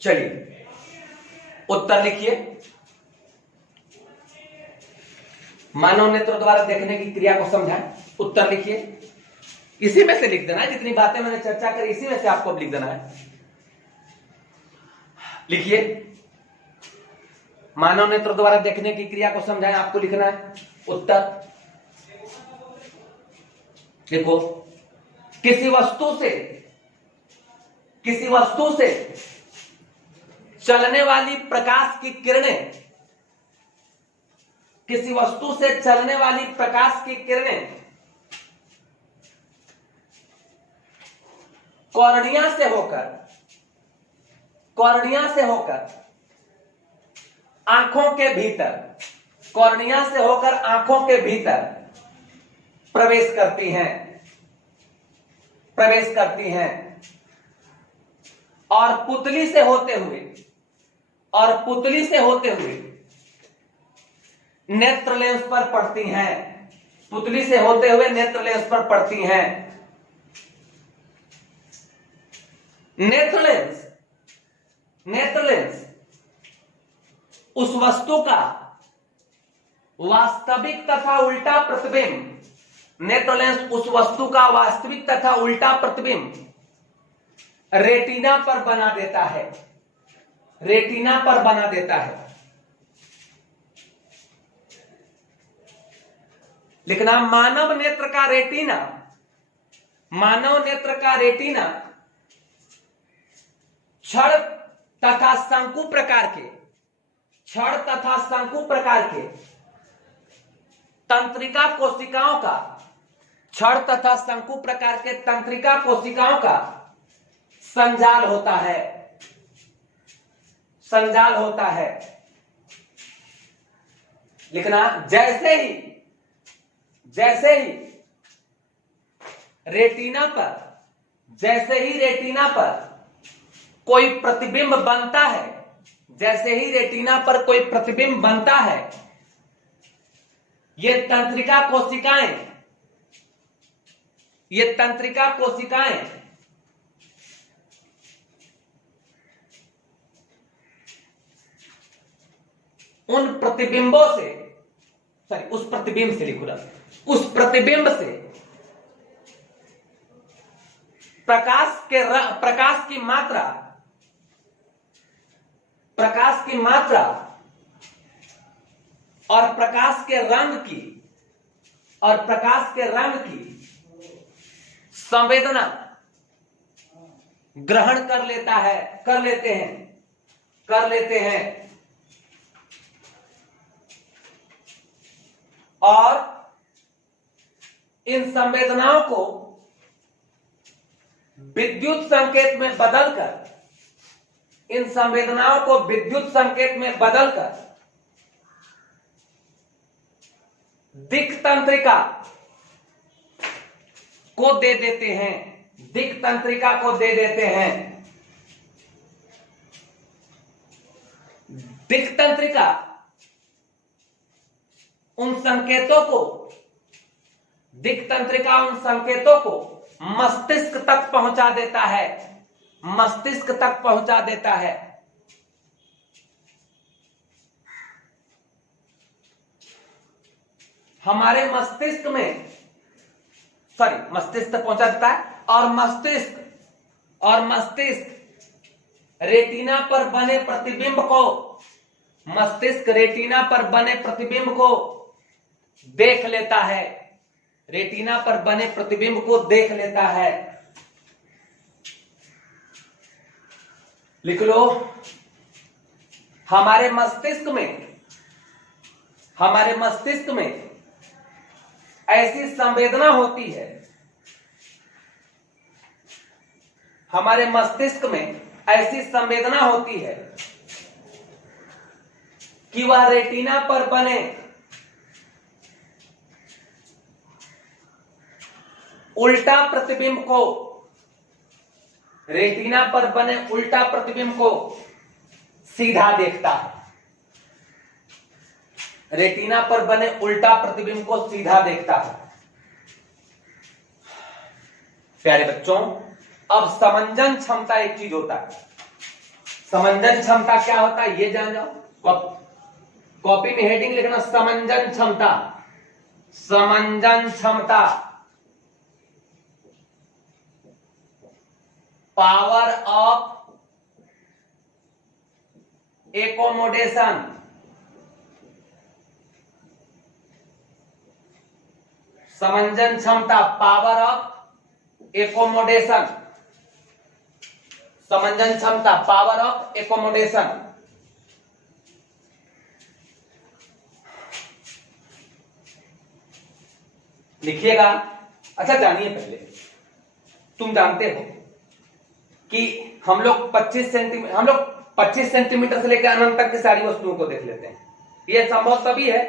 चलिए उत्तर लिखिए। मानव नेत्र द्वारा देखने की क्रिया को समझाएं, उत्तर लिखिए। इसी में से लिख देना है, जितनी बातें मैंने चर्चा करी इसी में से आपको लिख देना है। लिखिए, मानव नेत्र द्वारा देखने की क्रिया को समझाएं, आपको लिखना है उत्तर। देखो, किसी वस्तु से चलने वाली प्रकाश की किरणें, किसी वस्तु से चलने वाली प्रकाश की किरणें कॉर्निया से होकर आंखों के भीतर, कॉर्निया से होकर आंखों के भीतर प्रवेश करती हैं और पुतली से होते हुए नेत्र लेंस पर पड़ती हैं। पुतली से होते हुए नेत्र लेंस पर पड़ती हैं। नेत्र लेंस उस वस्तु का वास्तविक तथा उल्टा प्रतिबिंब, नेत्र लेंस उस वस्तु का वास्तविक तथा उल्टा प्रतिबिंब रेटिना पर बना देता है, रेटिना पर बना देता है। लिखना, मानव नेत्र का रेटिना छड़ तथा शंकु प्रकार के, छड़ तथा शंकु प्रकार के तंत्रिका कोशिकाओं का, छड़ तथा शंकु प्रकार के तंत्रिका कोशिकाओं का संजाल होता है, संजाल होता है। लिखना, जैसे ही रेटिना पर, जैसे ही रेटिना पर कोई प्रतिबिंब बनता है, जैसे ही रेटिना पर कोई प्रतिबिंब बनता है, ये तंत्रिका कोशिकाएं, ये तंत्रिका कोशिकाएं उन प्रतिबिंबों से, सॉरी उस प्रतिबिंब से लिखो, उस प्रतिबिंब से प्रकाश की मात्रा, प्रकाश की मात्रा और प्रकाश के रंग की, और प्रकाश के रंग की संवेदना ग्रहण कर लेता है, कर लेते हैं और इन संवेदनाओं को विद्युत संकेत में बदलकर, इन संवेदनाओं को विद्युत संकेत में बदलकर दिक् तंत्रिका को दे देते हैं, दिक् तंत्रिका को दे देते हैं। दिक् तंत्रिका उन संकेतों को, दिक् तंत्रिका उन संकेतों को मस्तिष्क तक पहुंचा देता है, मस्तिष्क तक पहुंचा देता है। हमारे मस्तिष्क में, सॉरी मस्तिष्क तक पहुंचा देता है, और मस्तिष्क रेटिना पर बने प्रतिबिंब को, मस्तिष्क रेटिना पर बने प्रतिबिंब को देख लेता है, रेटिना पर बने प्रतिबिंब को देख लेता है। लिख लो, हमारे मस्तिष्क में ऐसी संवेदना होती है, हमारे मस्तिष्क में ऐसी संवेदना होती है कि वह रेटिना पर बने उल्टा प्रतिबिंब को, रेटिना पर बने उल्टा प्रतिबिंब को सीधा देखता है, रेटिना पर बने उल्टा प्रतिबिंब को सीधा देखता है। प्यारे बच्चों, अब समंजन क्षमता एक चीज होता है। समंजन क्षमता क्या होता है ये जान जाओ, कॉपी में हेडिंग लिखना, समंजन क्षमता। समंजन क्षमता पावर ऑफ एकोमोडेशन, समंजन क्षमता पावर ऑफ एकोमोडेशन, समंजन क्षमता पावर ऑफ एकोमोडेशन। लिखिएगा। अच्छा जानिए, पहले तुम जानते हो कि हम लोग 25 सेंटीमीटर से लेकर अनंत तक की सारी वस्तुओं को देख लेते हैं। यह संभव तभी है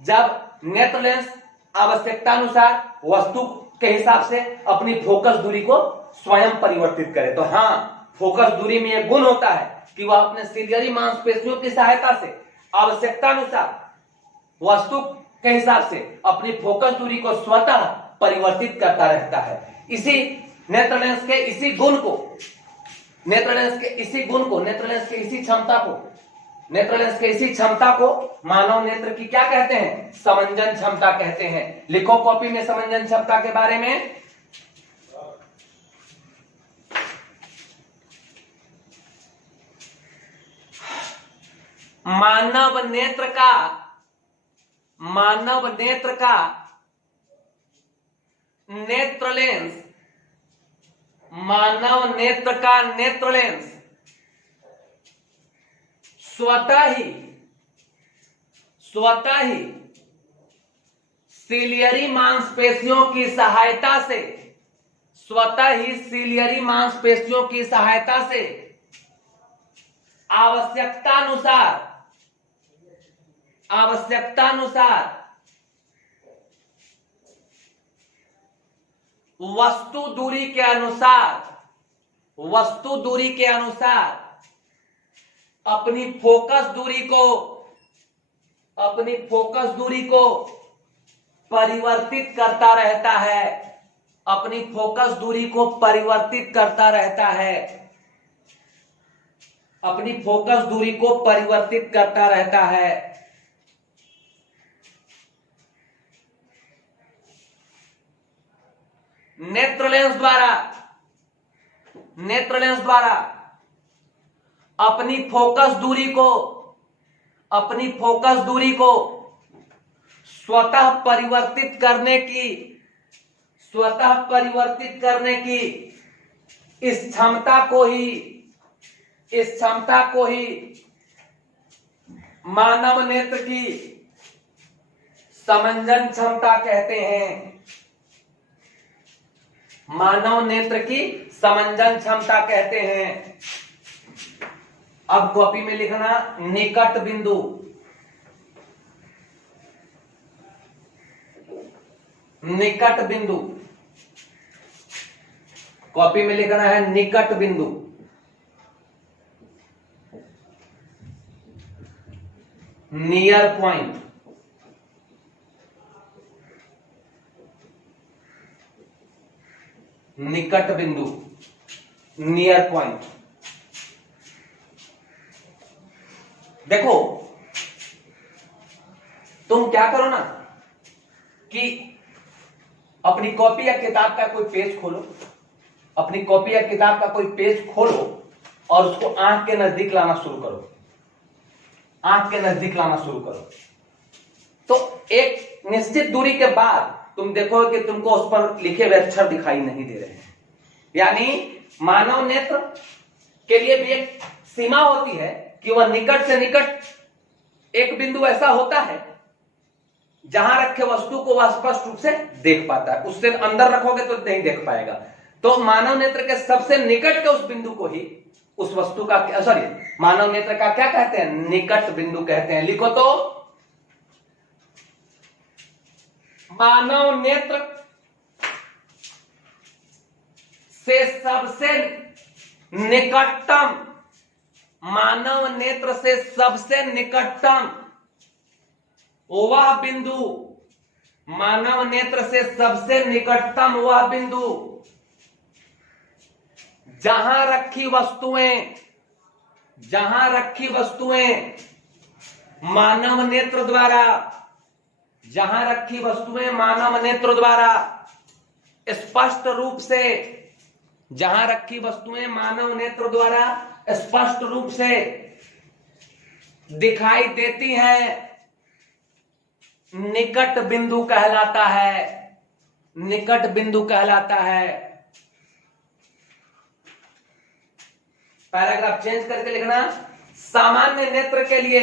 जब नेत्र लेंस आवश्यकतानुसार वस्तु के हिसाब से अपनी फोकस दूरी को स्वयं परिवर्तित करे। तो हाँ, फोकस दूरी में यह गुण होता है कि वह अपने सिलियरी मांसपेशियों की सहायता से आवश्यकतानुसार वस्तु के हिसाब से अपनी फोकस दूरी को स्वतः परिवर्तित करता रहता है। इसी नेत्र लेंस के इसी गुण को, नेत्र लेंस के इसी गुण को, नेत्र लेंस के इसी क्षमता को, नेत्र लेंस के इसी क्षमता को मानव नेत्र की क्या कहते हैं? समंजन क्षमता कहते हैं। लिखो कॉपी में समंजन क्षमता के बारे में। मानव नेत्र का नेत्र लेंस, मानव नेत्र का नेत्र लेंस स्वतः ही सीलियरी मांसपेशियों की सहायता से, स्वतः ही सीलियरी मांसपेशियों की सहायता से आवश्यकतानुसार वस्तु दूरी के अनुसार अपनी फोकस दूरी को परिवर्तित करता रहता है, अपनी फोकस दूरी को परिवर्तित करता रहता है, अपनी फोकस दूरी को परिवर्तित करता रहता है। नेत्र लेंस द्वारा अपनी फोकस दूरी को स्वतः परिवर्तित करने की इस क्षमता को ही मानव नेत्र की समंजन क्षमता कहते हैं। मानव नेत्र की समंजन क्षमता कहते हैं। अब कॉपी में लिखना निकट बिंदु, कॉपी में लिखना है निकट बिंदु। नियर पॉइंट, निकट बिंदु, नियर पॉइंट। देखो तुम क्या करो ना कि अपनी कॉपी या किताब का कोई पेज खोलो, अपनी कॉपी या किताब का कोई पेज खोलो और उसको आंख के नजदीक लाना शुरू करो, आंख के नजदीक लाना शुरू करो। तो एक निश्चित दूरी के बाद तुम देखोगे कि तुमको उस पर लिखे हुए अक्षर दिखाई नहीं दे रहे हैं। यानी मानव नेत्र के लिए भी एक सीमा होती है कि वह निकट से निकट एक बिंदु ऐसा होता है जहां रखे वस्तु को वह स्पष्ट रूप से देख पाता है, उससे अंदर रखोगे तो नहीं देख पाएगा। तो मानव नेत्र के सबसे निकट के उस बिंदु को ही उस वस्तु का, मानव नेत्र का क्या कहते हैं? निकट बिंदु कहते हैं। लिखो तो मानव नेत्र से सबसे निकटतम, मानव नेत्र से सबसे निकटतम वह बिंदु, मानव नेत्र से सबसे निकटतम वह बिंदु जहां रखी वस्तुएं मानव नेत्र द्वारा, जहां रखी वस्तुएं मानव नेत्र द्वारा स्पष्ट रूप से, जहां रखी वस्तुएं मानव नेत्र द्वारा स्पष्ट रूप से दिखाई देती हैं, निकट बिंदु कहलाता है, निकट बिंदु कहलाता है। पैराग्राफ चेंज करके लिखना, सामान्य नेत्र के लिए,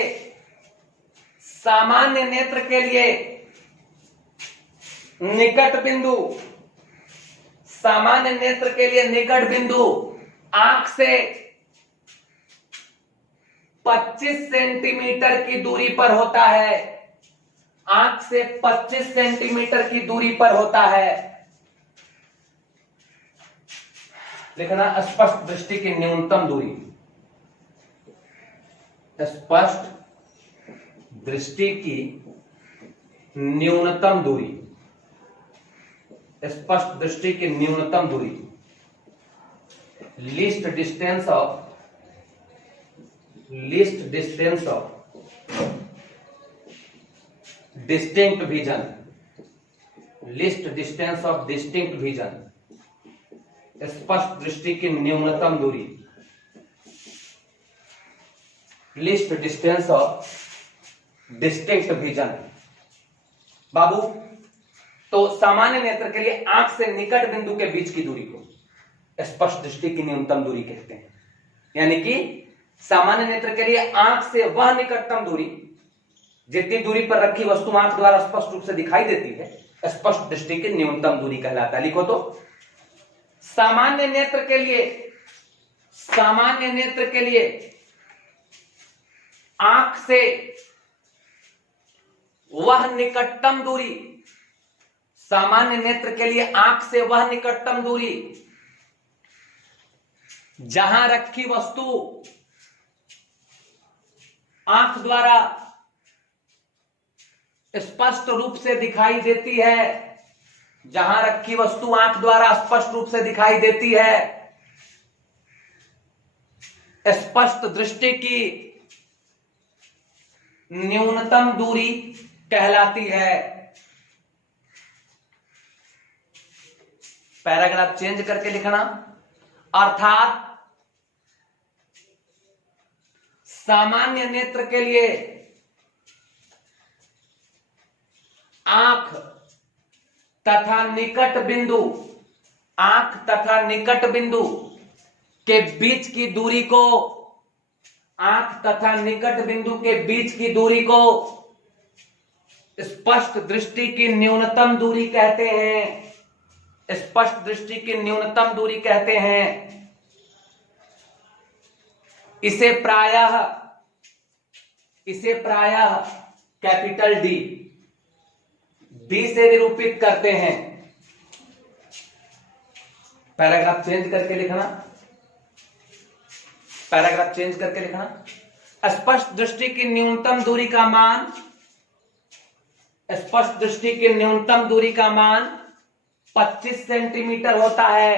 सामान्य नेत्र के लिए निकट बिंदु, सामान्य नेत्र के लिए निकट बिंदु आंख से 25 सेंटीमीटर की दूरी पर होता है, आंख से 25 सेंटीमीटर की दूरी पर होता है। लिखना स्पष्ट दृष्टि की न्यूनतम दूरी, स्पष्ट दृष्टि की न्यूनतम दूरी, स्पष्ट दृष्टि की न्यूनतम दूरी, least distance of distinct vision, least distance of distinct vision, स्पष्ट दृष्टि की न्यूनतम दूरी, least distance of distinct vision. बाबू, तो सामान्य नेत्र के लिए आंख से निकट बिंदु के बीच की दूरी को स्पष्ट दृष्टि की न्यूनतम दूरी कहते हैं। यानी कि सामान्य नेत्र के लिए आंख से वह निकटतम दूरी, जितनी दूरी पर रखी वस्तु आंख द्वारा स्पष्ट रूप से दिखाई देती है, स्पष्ट दृष्टि की न्यूनतम दूरी कहलाता है। लिखो तो, सामान्य नेत्र के लिए, सामान्य नेत्र के लिए आंख से वह निकटतम दूरी, सामान्य नेत्र के लिए आंख से वह निकटतम दूरी जहां रखी वस्तु आंख द्वारा स्पष्ट रूप से दिखाई देती है, जहां रखी वस्तु आंख द्वारा स्पष्ट रूप से दिखाई देती है, स्पष्ट दृष्टि की न्यूनतम दूरी कहलाती है। पैराग्राफ चेंज करके लिखना, अर्थात सामान्य नेत्र के लिए आंख तथा निकट बिंदु, आंख तथा निकट बिंदु के बीच की दूरी को, आंख तथा निकट बिंदु के बीच की दूरी को स्पष्ट दृष्टि की न्यूनतम दूरी कहते हैं, स्पष्ट दृष्टि की न्यूनतम दूरी कहते हैं। इसे प्रायः कैपिटल डी से निरूपित करते हैं। पैराग्राफ चेंज करके लिखना, पैराग्राफ चेंज करके लिखना, स्पष्ट दृष्टि की न्यूनतम दूरी का मान, स्पष्ट दृष्टि की न्यूनतम दूरी का मान 25 सेंटीमीटर होता है,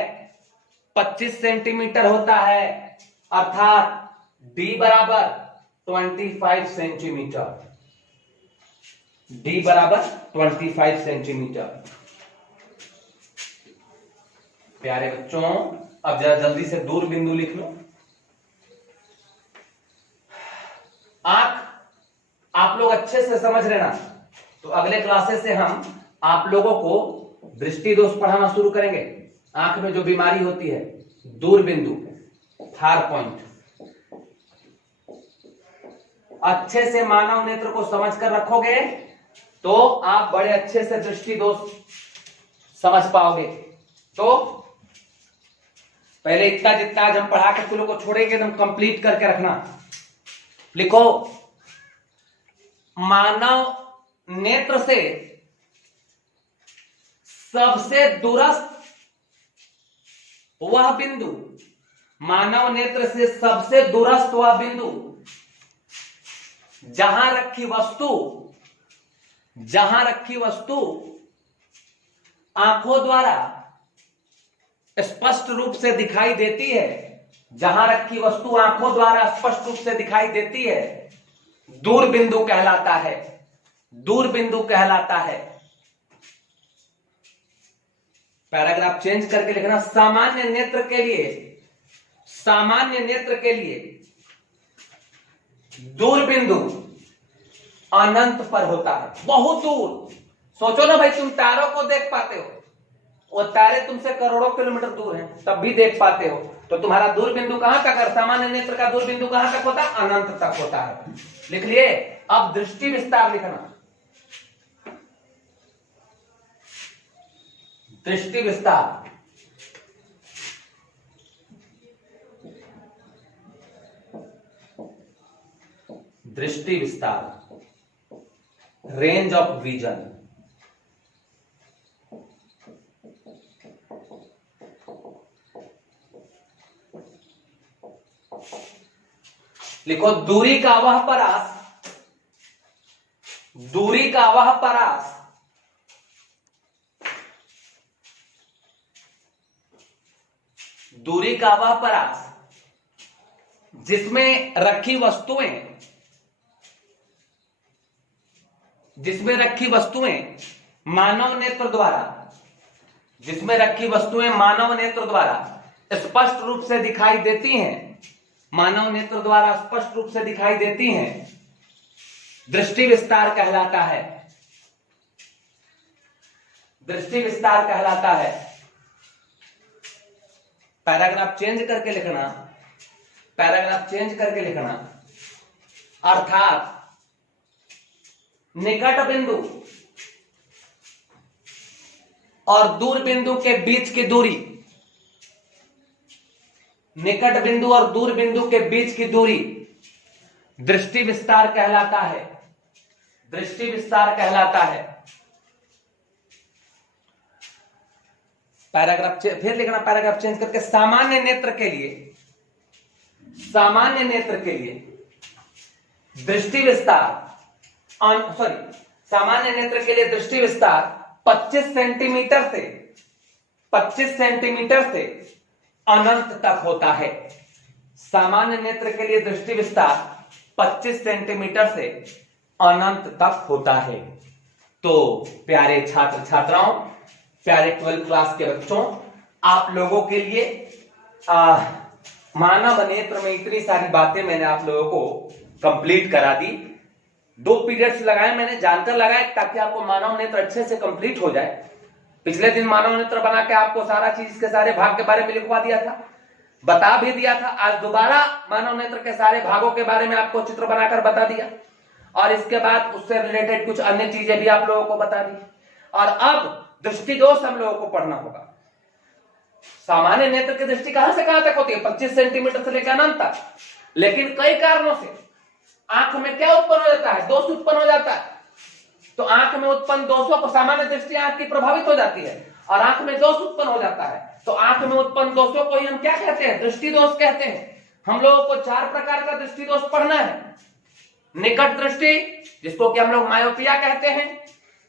25 सेंटीमीटर होता है, अर्थात d बराबर 25 सेंटीमीटर, d बराबर 25 सेंटीमीटर। प्यारे बच्चों, अब जरा जल्दी से दूर बिंदु लिख लो। आंख आप लोग अच्छे से समझ लेना, तो अगले क्लासेस से हम आप लोगों को दृष्टि दोष पढ़ाना शुरू करेंगे। आंख में जो बीमारी होती है, दूर बिंदु, फार पॉइंट, अच्छे से मानव नेत्र को समझकर रखोगे तो आप बड़े अच्छे से दृष्टि दोष समझ पाओगे। तो पहले इतना जितना आज हम पढ़ा के तुम को छोड़ेंगे एकदम कंप्लीट करके रखना। लिखो, मानव नेत्र से सबसे दूरस्थ वह बिंदु, मानव नेत्र से सबसे दूरस्थ वह बिंदु जहां रखी वस्तु आंखों द्वारा स्पष्ट रूप से दिखाई देती है, जहां रखी वस्तु आंखों द्वारा स्पष्ट रूप से दिखाई देती है, दूर बिंदु कहलाता है, दूर बिंदु कहलाता है। पैराग्राफ चेंज करके लिखना, सामान्य नेत्र के लिए, सामान्य नेत्र के लिए दूर बिंदु अनंत पर होता है, बहुत दूर। सोचो ना भाई, तुम तारों को देख पाते हो, वो तारे तुमसे करोड़ों किलोमीटर दूर हैं, तब भी देख पाते हो, तो तुम्हारा दूर बिंदु कहां तक है? सामान्य नेत्र का दूर बिंदु कहां तक होता है? अनंत तक होता है। लिख लिए। अब दृष्टि विस्तार लिखना, दृष्टि विस्तार। दृष्टि विस्तार, रेंज ऑफ विजन। लिखो, दूरी का वह परास, दूरी का वह परास दूरी का वह परास जिसमें रखी वस्तुएं मानव नेत्र द्वारा, जिसमें रखी वस्तुएं मानव नेत्र द्वारा स्पष्ट रूप से दिखाई देती हैं, मानव नेत्र द्वारा स्पष्ट रूप से दिखाई देती हैं, दृष्टि विस्तार कहलाता है, दृष्टि विस्तार कहलाता है। पैराग्राफ चेंज करके लिखना, पैराग्राफ चेंज करके लिखना, अर्थात निकट बिंदु और दूर बिंदु के बीच की दूरी, निकट बिंदु और दूर बिंदु के बीच की दूरी दृष्टि विस्तार कहलाता है, दृष्टि विस्तार कहलाता है। पैराग्राफ फिर लिखना, पैराग्राफ चेंज करके सामान्य नेत्र के लिए, सामान्य नेत्र के लिए दृष्टि विस्तार सामान्य नेत्र के लिए दृष्टि विस्तार 25 सेंटीमीटर से 25 सेंटीमीटर से अनंत तक होता है। सामान्य नेत्र के लिए दृष्टि विस्तार 25 सेंटीमीटर से अनंत तक होता है। तो प्यारे छात्र छात्राओं, प्यारे 12th क्लास के बच्चों, आप लोगों के लिए मानव नेत्र में इतनी सारी बातें मैंने आप लोगों को कंप्लीट करा दी। 2 पीरियड्स लगाए मैंने, जानकर लगाए ताकि आपको मानव नेत्र अच्छे से कंप्लीट हो जाए। पिछले दिन मानव नेत्र बना के आपको सारा चीज के सारे भाग के बारे में लिखवा दिया था, बता भी दिया था। आज दोबारा मानव नेत्र के सारे भागों के बारे में आपको चित्र बनाकर बता दिया, और इसके बाद उससे रिलेटेड कुछ अन्य चीजें भी आप लोगों को बता दी। और अब दृष्टि दोष हम लोगों को पढ़ना होगा। सामान्य नेत्र की दृष्टि कहां से कहां तक होती है? 25 सेंटीमीटर से लेकर अनंत तक। लेकिन कई कारणों से आंख में क्या उत्पन्न हो जाता है? दोष उत्पन्न हो जाता है। तो आंख में उत्पन्न दोषों को, सामान्य दृष्टि आंख की प्रभावित हो जाती है और आंख में दोष उत्पन्न हो जाता है। तो आंख में उत्पन्न दोषों को ही हम क्या कहते हैं? दृष्टि दोष कहते हैं। हम लोगों को 4 प्रकार का दृष्टि दोष पढ़ना है। निकट दृष्टि, जिसको कि हम लोग मायोपिया कहते हैं।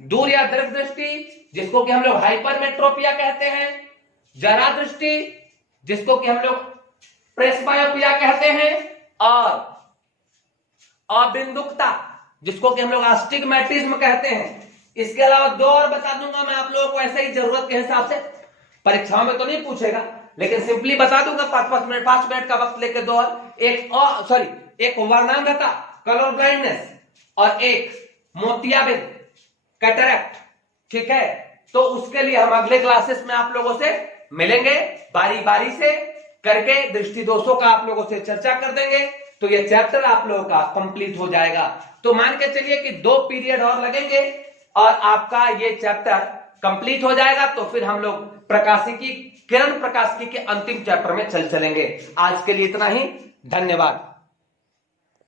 दूर या दीर्घ दृष्टि, जिसको कि हम लोग हाइपरमेट्रोपिया कहते हैं। जरा दृष्टि, जिसको कि हम लोग प्रेसबायोपिया कहते हैं। और अबिंदुकता, जिसको कि हम लोग आस्टिग्मैटिज्म कहते हैं। इसके अलावा 2 और बता दूंगा मैं आप लोगों को, ऐसे ही जरूरत के हिसाब से। परीक्षाओं में तो नहीं पूछेगा, लेकिन सिंपली बता दूंगा 5 मिनट का वक्त लेके 2 और। एक वर्णांधता, कलर ब्लाइंडनेस, और एक मोतियाबिंद, कैटरैक्ट। ठीक है, तो उसके लिए हम अगले क्लासेस में आप लोगों से मिलेंगे, बारी बारी से करके दृष्टि दोषों का आप लोगों से चर्चा कर देंगे। तो ये चैप्टर आप लोगों का कंप्लीट हो जाएगा। तो मान के चलिए कि 2 पीरियड और लगेंगे और आपका ये चैप्टर कंप्लीट हो जाएगा। तो फिर हम लोग प्रकाशिकी, किरण प्रकाशिकी के अंतिम चैप्टर में चलेंगे। आज के लिए इतना ही, धन्यवाद।